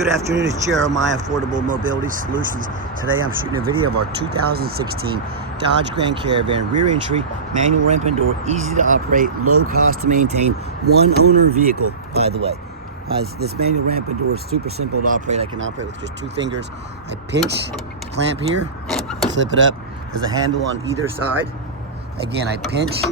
Good afternoon, it's Jeremiah Affordable Mobility Solutions. Today I'm shooting a video of our 2016 Dodge Grand Caravan rear entry, manual ramp and door, easy to operate, low cost to maintain, one owner vehicle, by the way. This manual ramp and door is super simple to operate. I can operate with just two fingers. I pinch, clamp here, flip it up. There's a handle on either side. Again, I pinch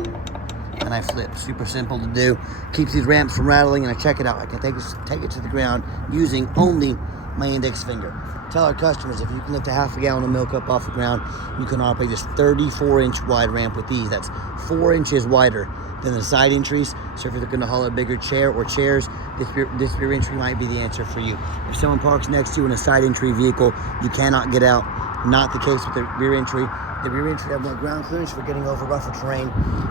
and I flip. Super simple to do. Keeps these ramps from rattling, and I check it out. I can take it to the ground using only my index finger. Tell our customers, if you can lift a half a gallon of milk up off the ground, you can operate this 34-inch wide ramp with these. That's 4 inches wider than the side entries. So if you're looking to haul a bigger chair or chairs, this rear entry might be the answer for you. If someone parks next to you in a side entry vehicle, you cannot get out. Not the case with the rear entry. The rear entry have more ground clearance for getting over rougher terrain,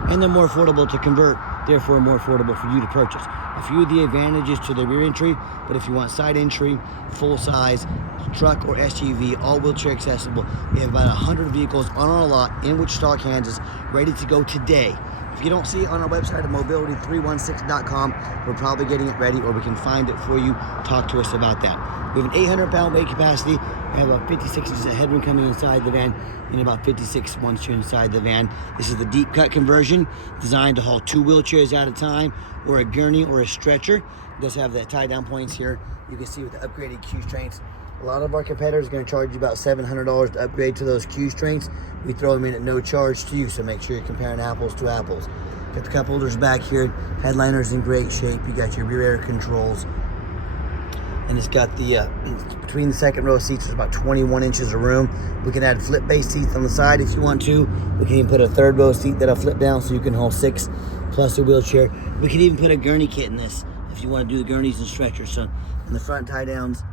and they're more affordable to convert, therefore more affordable for you to purchase. A few of the advantages to the rear entry, but if you want side entry, full size, truck or SUV, all wheelchair accessible, we have about 100 vehicles on our lot in Wichita, Kansas, ready to go today. If you don't see it on our website at mobility316.com, we're probably getting it ready, or we can find it for you. Talk to us about that. We have an 800-pound weight capacity. We have about 56 inches of headroom coming inside the van, and about 56 once you're inside the van. This is the deep cut conversion, designed to haul 2 wheelchairs at a time, or a gurney or a stretcher. It does have the tie down points here. You can see with the upgraded Q strengths. A lot of our competitors are going to charge you about $700 to upgrade to those Q strengths. We throw them in at no charge to you, so make sure you're comparing apples to apples. Got the cup holders back here. Headliner's in great shape. You got your rear air controls. And it's got the, between the second row seats, there's about 21 inches of room. We can add flip base seats on the side if you want to. We can even put a third row seat that'll flip down so you can haul 6 plus a wheelchair. We can even put a gurney kit in this if you want to do the gurneys and stretchers. So in the front tie downs,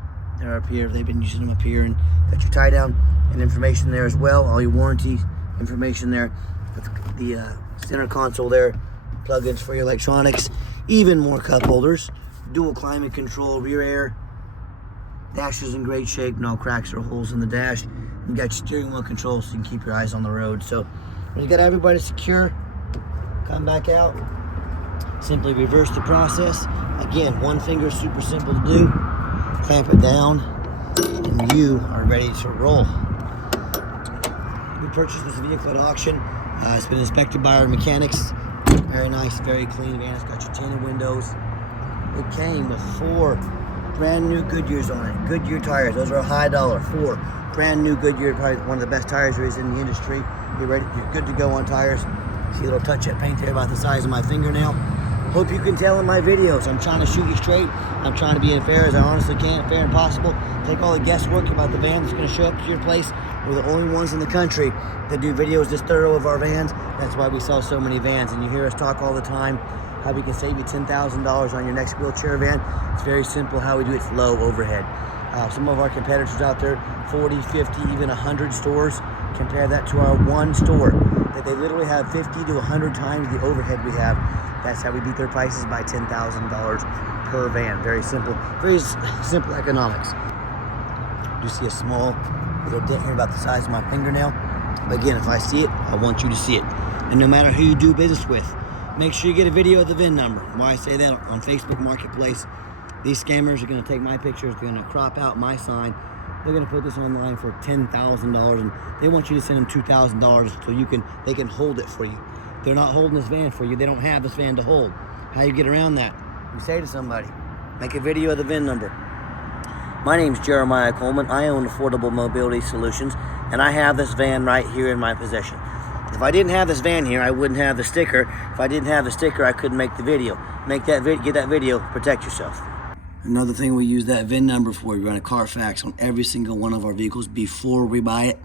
they're up here. They've been using them up here, and got your tie down and information there as well. All your warranty information there. The center console there, plugins for your electronics, even more cup holders, dual climate control, rear air. Dash is in great shape, no cracks or holes in the dash. You got your steering wheel control so you can keep your eyes on the road. So when you got everybody secure, come back out, simply reverse the process. Again, one finger, super simple to do. Clamp it down, and you are ready to roll. We purchased this vehicle at auction. It's been inspected by our mechanics. Very nice, very clean van. It's got your tinted windows. It came with 4 brand new Goodyears on it. Goodyear tires. Those are a high dollar. 4 brand new Goodyear, probably one of the best tires there is in the industry. You're ready. You're good to go on tires. See a little touch-up paint there about the size of my fingernail. Hope you can tell in my videos, I'm trying to shoot you straight. I'm trying to be as fair as I honestly can, fair and possible. Take all the guesswork about the van that's going to show up to your place. We're the only ones in the country that do videos this thorough of our vans. That's why we sell so many vans. And you hear us talk all the time how we can save you $10,000 on your next wheelchair van. It's very simple how we do it. It's low overhead. Some of our competitors out there, 40, 50, even 100 stores. Compare that to our one store that they literally have 50 to 100 times the overhead we have. That's how we beat their prices by $10,000 per van. Very simple economics. You see a small little dent here about the size of my fingernail. But again, if I see it, I want you to see it. And no matter who you do business with, make sure you get a video of the VIN number. Why I say that, on Facebook Marketplace, these scammers are going to take my pictures, they're going to crop out my sign, they're going to put this online for $10,000, and they want you to send them $2,000 so they can hold it for you. They're not holding this van for you. They don't have this van to hold. How you get around that? You say to somebody, make a video of the VIN number. My name's Jeremiah Coleman. I own Affordable Mobility Solutions, and I have this van right here in my possession. If I didn't have this van here, I wouldn't have the sticker. If I didn't have the sticker, I couldn't make the video. Get that video, protect yourself. Another thing we use that VIN number for, we run a Carfax on every single one of our vehicles before we buy it.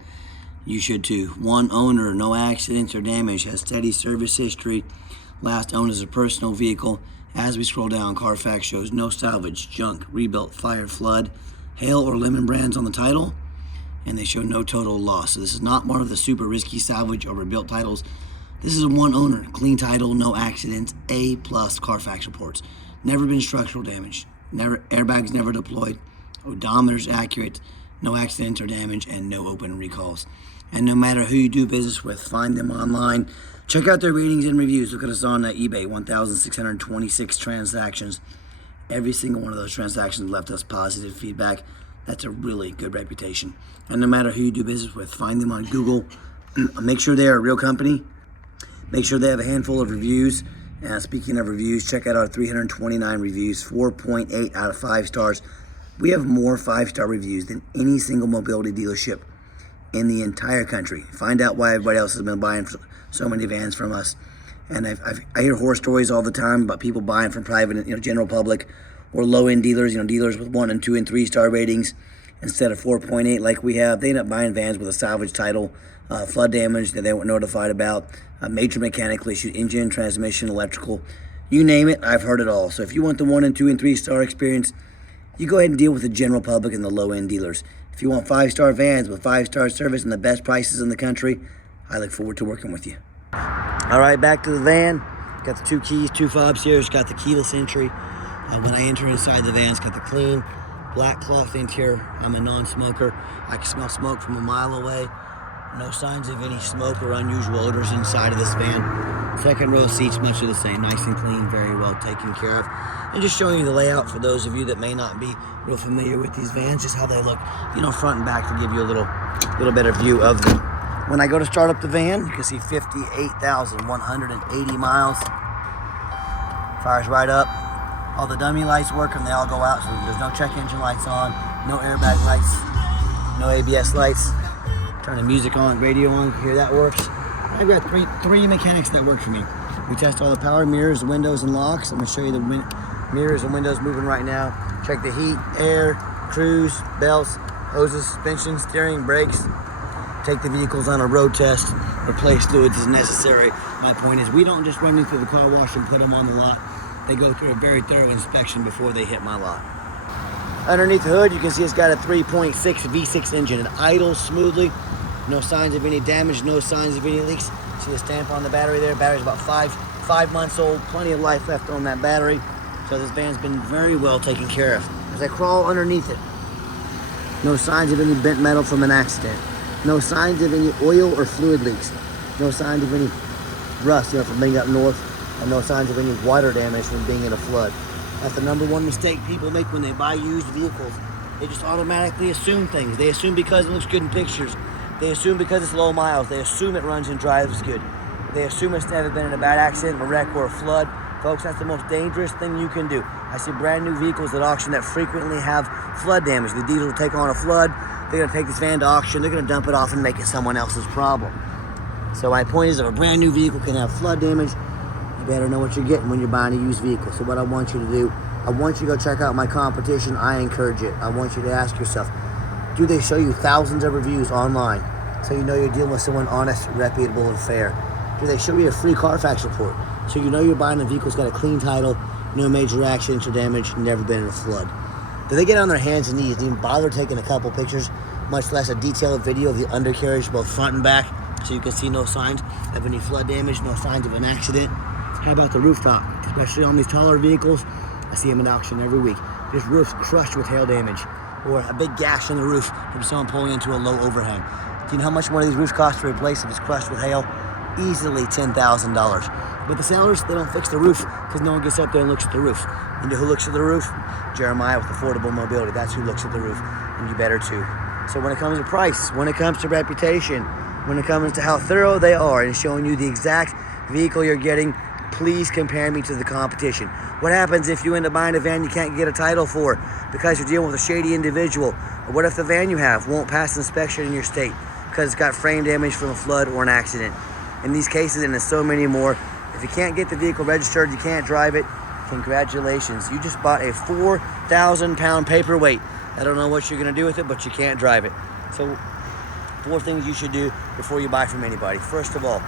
You should too. One owner, no accidents or damage, has steady service history. Last owned as a personal vehicle. As we scroll down, Carfax shows no salvage, junk, rebuilt, fire, flood, hail, or lemon brands on the title. And they show no total loss. So this is not one of the super risky salvage or rebuilt titles. This is a one owner, clean title, no accidents, A+ Carfax reports. Never been structural damage. Airbags never deployed. Odometer's accurate. No accidents or damage, and no open recalls. And no matter who you do business with, find them online. Check out their ratings and reviews. Look at us on eBay, 1,626 transactions. Every single one of those transactions left us positive feedback. That's a really good reputation. And no matter who you do business with, find them on Google. Make sure they're a real company. Make sure they have a handful of reviews. Speaking of reviews, check out our 329 reviews, 4.8 out of 5 stars. We have more 5-star reviews than any single mobility dealership in the entire country. Find out why everybody else has been buying so many vans from us. And I hear horror stories all the time about people buying from private, general public, or low-end dealers, dealers with 1 and 2 and 3-star ratings instead of 4.8 like we have. They end up buying vans with a salvage title, flood damage that they weren't notified about, major mechanical issue, engine, transmission, electrical, you name it. I've heard it all. So if you want the 1 and 2 and 3-star experience, you go ahead and deal with the general public and the low-end dealers. If you want 5-star vans with 5-star service and the best prices in the country, I look forward to working with you. All right, back to the van. Got the 2 keys, 2 fobs here. It's got the keyless entry. When I enter inside the van, it's got the clean black cloth interior. I'm a non-smoker. I can smell smoke from a mile away. No signs of any smoke or unusual odors inside of this van. Second row seats, much of the same. Nice and clean, very well taken care of. And just showing you the layout for those of you that may not be real familiar with these vans, just how they look, front and back, to give you a little better view of them. When I go to start up the van, you can see 58,180 miles. Fires right up. All the dummy lights work and they all go out, so there's no check engine lights on, no airbag lights, no ABS lights. Turn the music on, radio on, hear that works. I've got three mechanics that work for me. We test all the power, mirrors, windows, and locks. I'm gonna show you the mirrors and windows moving right now. Check the heat, air, cruise, belts, hoses, suspension, steering, brakes. Take the vehicles on a road test, replace fluids as necessary. My point is, we don't just run them through the car wash and put them on the lot. They go through a very thorough inspection before they hit my lot. Underneath the hood, you can see it's got a 3.6 V6 engine. It idles smoothly. No signs of any damage, no signs of any leaks. See the stamp on the battery there? Battery's about five months old. Plenty of life left on that battery. So this van's been very well taken care of. As I crawl underneath it, no signs of any bent metal from an accident. No signs of any oil or fluid leaks. No signs of any rust, from being up north. And no signs of any water damage from being in a flood. That's the #1 mistake people make when they buy used vehicles. They just automatically assume things. They assume because it looks good in pictures. They assume because it's low miles. They assume it runs and drives good. They assume it's never been in a bad accident, a wreck, or a flood. Folks, that's the most dangerous thing you can do. I see brand new vehicles at auction that frequently have flood damage. The dealer will take on a flood. They're gonna take this van to auction. They're gonna dump it off and make it someone else's problem. So my point is, if a brand new vehicle can have flood damage, you better know what you're getting when you're buying a used vehicle. So what I want you to do, I want you to go check out my competition. I encourage it. I want you to ask yourself, do they show you thousands of reviews online so you know you're dealing with someone honest, reputable, and fair? Do they show you a free Carfax report so you know you're buying a vehicle that's got a clean title, no major accidents or damage, never been in a flood? Do they get on their hands and knees and even bother taking a couple pictures, much less a detailed video of the undercarriage, both front and back, so you can see no signs of any flood damage, no signs of an accident? How about the rooftop? Especially on these taller vehicles, I see them in auction every week. This roof's crushed with hail damage, or a big gash in the roof from someone pulling into a low overhang. Do you know how much one of these roofs cost to replace if it's crushed with hail? Easily $10,000. But the sellers, they don't fix the roof because no one gets up there and looks at the roof. You know who looks at the roof? Jeremiah with Affordable Mobility. That's who looks at the roof, and you better too. So when it comes to price, when it comes to reputation, when it comes to how thorough they are and showing you the exact vehicle you're getting, please compare me to the competition. What happens if you end up buying a van you can't get a title for because you're dealing with a shady individual? Or what if the van you have won't pass inspection in your state because it's got frame damage from a flood or an accident? In these cases, and in so many more, if you can't get the vehicle registered, you can't drive it, congratulations. You just bought a 4,000-pound paperweight. I don't know what you're gonna do with it, but you can't drive it. So 4 things you should do before you buy from anybody. First of all,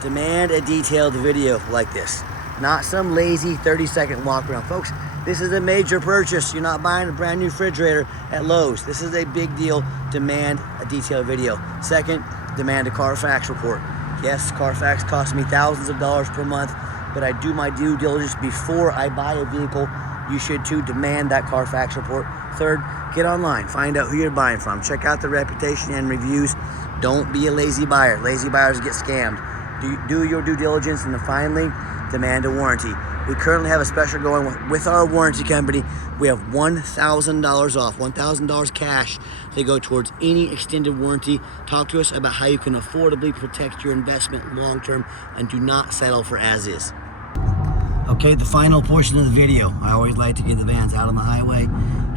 demand a detailed video like this, not some lazy 30-second walk around. Folks, this is a major purchase. You're not buying a brand new refrigerator at Lowe's. This is a big deal. Demand a detailed video. Second, demand a Carfax report. Yes, Carfax costs me thousands of dollars per month, but I do my due diligence before I buy a vehicle. You should too. Demand that Carfax report. Third, get online. Find out who you're buying from. Check out the reputation and reviews. Don't be a lazy buyer. Lazy buyers get scammed. Do your due diligence, and then finally, demand a warranty. We currently have a special going with our warranty company. We have $1,000 off, $1,000 cash to go towards any extended warranty. Talk to us about how you can affordably protect your investment long term and do not settle for as is. Okay, the final portion of the video. I always like to get the vans out on the highway,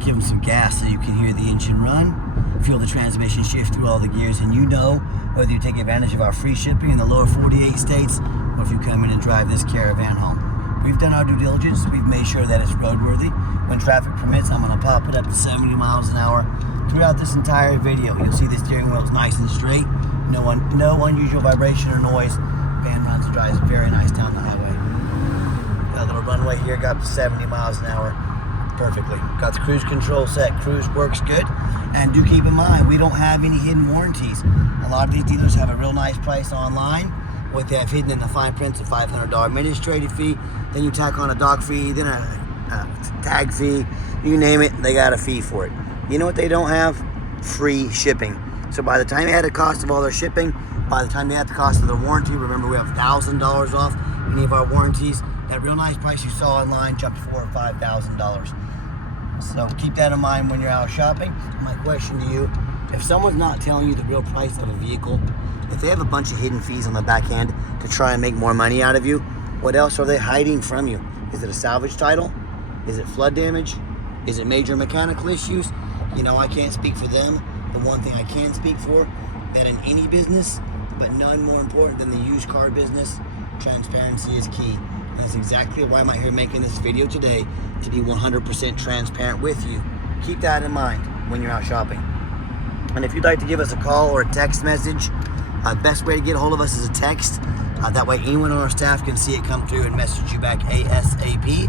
give them some gas so you can hear the engine run, feel the transmission shift through all the gears, and you know whether you take advantage of our free shipping in the lower 48 states or if you come in and drive this Caravan home. We've done our due diligence. We've made sure that it's roadworthy. When traffic permits, I'm going to pop it up to 70 miles an hour throughout this entire video. You'll see the steering wheel is nice and straight. No unusual vibration or noise. Van runs and drives very nice down the highway. Got a little runway here, got up to 70 miles an hour perfectly. Got the cruise control set. Cruise works good. And do keep in mind, we don't have any hidden warranties. A lot of these dealers have a real nice price online. What they have hidden in the fine print is a $500 administrative fee. Then you tack on a dock fee, then a tag fee, you name it, they got a fee for it. You know what they don't have? Free shipping. So by the time they had the cost of all their shipping, by the time they had the cost of their warranty, remember we have $1,000 off any of our warranties. That real nice price you saw online jumped $4,000 or $5,000. So keep that in mind when you're out shopping. My question to you, if someone's not telling you the real price of a vehicle, if they have a bunch of hidden fees on the back end to try and make more money out of you, what else are they hiding from you? Is it a salvage title? Is it flood damage? Is it major mechanical issues? You know, I can't speak for them. The one thing I can speak for, that in any business, but none more important than the used car business, transparency is key. And that's exactly why I'm out here making this video today, to be 100% transparent with you. Keep that in mind when you're out shopping. And if you'd like to give us a call or a text message, best way to get a hold of us is a text. That way anyone on our staff can see it come through and message you back ASAP.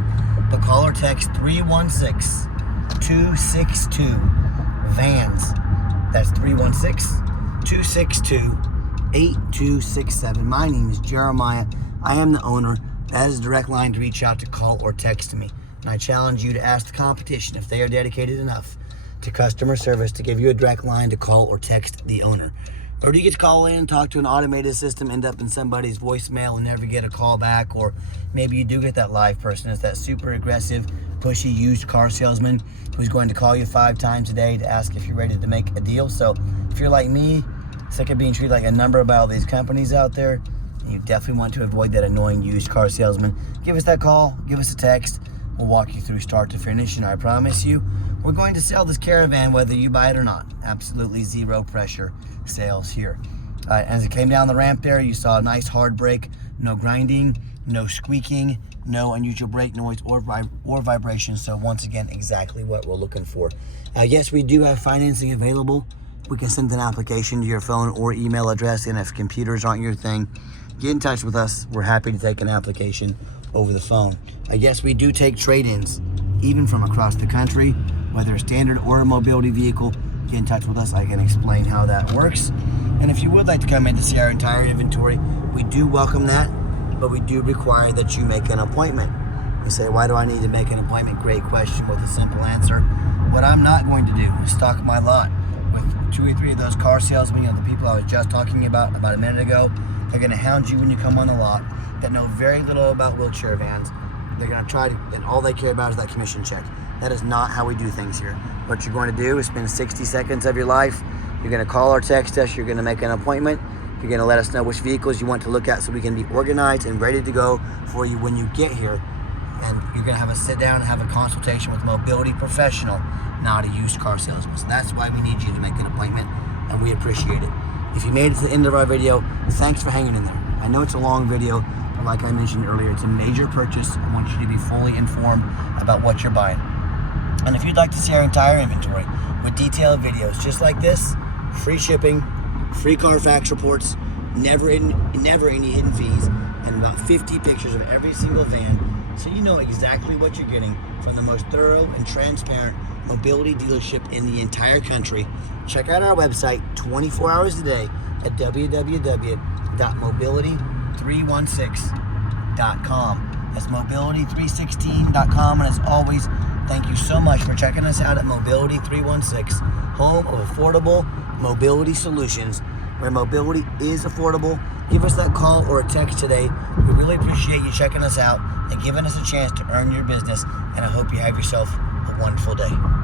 But call or text 316-262-VANS. That's 316-262-8267. My name is Jeremiah. I am the owner. That is a direct line to reach out to, call or text me. And I challenge you to ask the competition if they are dedicated enough to customer service to give you a direct line to call or text the owner. Or do you get to call in, talk to an automated system, end up in somebody's voicemail and never get a call back? Or maybe you do get that live person. It's that super aggressive, pushy used car salesman who's going to call you 5 times a day to ask if you're ready to make a deal. So if you're like me, sick of being treated like a number by all these companies out there, you definitely want to avoid that annoying used car salesman. Give us that call, give us a text. We'll walk you through start to finish, and I promise you, we're going to sell this Caravan whether you buy it or not. Absolutely zero pressure sales here. As it came down the ramp there, you saw a nice hard brake, no grinding, no squeaking, no unusual brake noise or vibration. So once again, exactly what we're looking for. Yes, we do have financing available. We can send an application to your phone or email address, and if computers aren't your thing, get in touch with us. We're happy to take an application over the phone. Yes, we do take trade-ins, even from across the country, whether a standard or a mobility vehicle. Get in touch with us. I can explain how that works. And if you would like to come in to see our entire inventory, we do welcome that, but we do require that you make an appointment. You say, why do I need to make an appointment? Great question with a simple answer. What I'm not going to do is stock my lot with 2 or 3 of those car salesmen, the people I was just talking about a minute ago. They're going to hound you when you come on the lot, that know very little about wheelchair vans. They're going to try to, and all they care about is that commission check. That is not how we do things here. What you're going to do is spend 60 seconds of your life. You're going to call or text us. You're going to make an appointment. You're going to let us know which vehicles you want to look at so we can be organized and ready to go for you when you get here. And you're going to have a sit down and have a consultation with a mobility professional, not a used car salesman. So that's why we need you to make an appointment, and we appreciate it. If you made it to the end of our video, thanks for hanging in there. I know it's a long video, but like I mentioned earlier, it's a major purchase. I want you to be fully informed about what you're buying. And if you'd like to see our entire inventory with detailed videos just like this, free shipping, free Carfax reports, never any hidden fees, and about 50 pictures of every single van, so you know exactly what you're getting from the most thorough and transparent mobility dealership in the entire country, check out our website 24 hours a day at www.mobility316.com. That's mobility316.com, and as always, thank you so much for checking us out at Mobility 316, home of affordable mobility solutions. where mobility is affordable. Give us that call or a text today. We really appreciate you checking us out and giving us a chance to earn your business, and I hope you have yourself a wonderful day.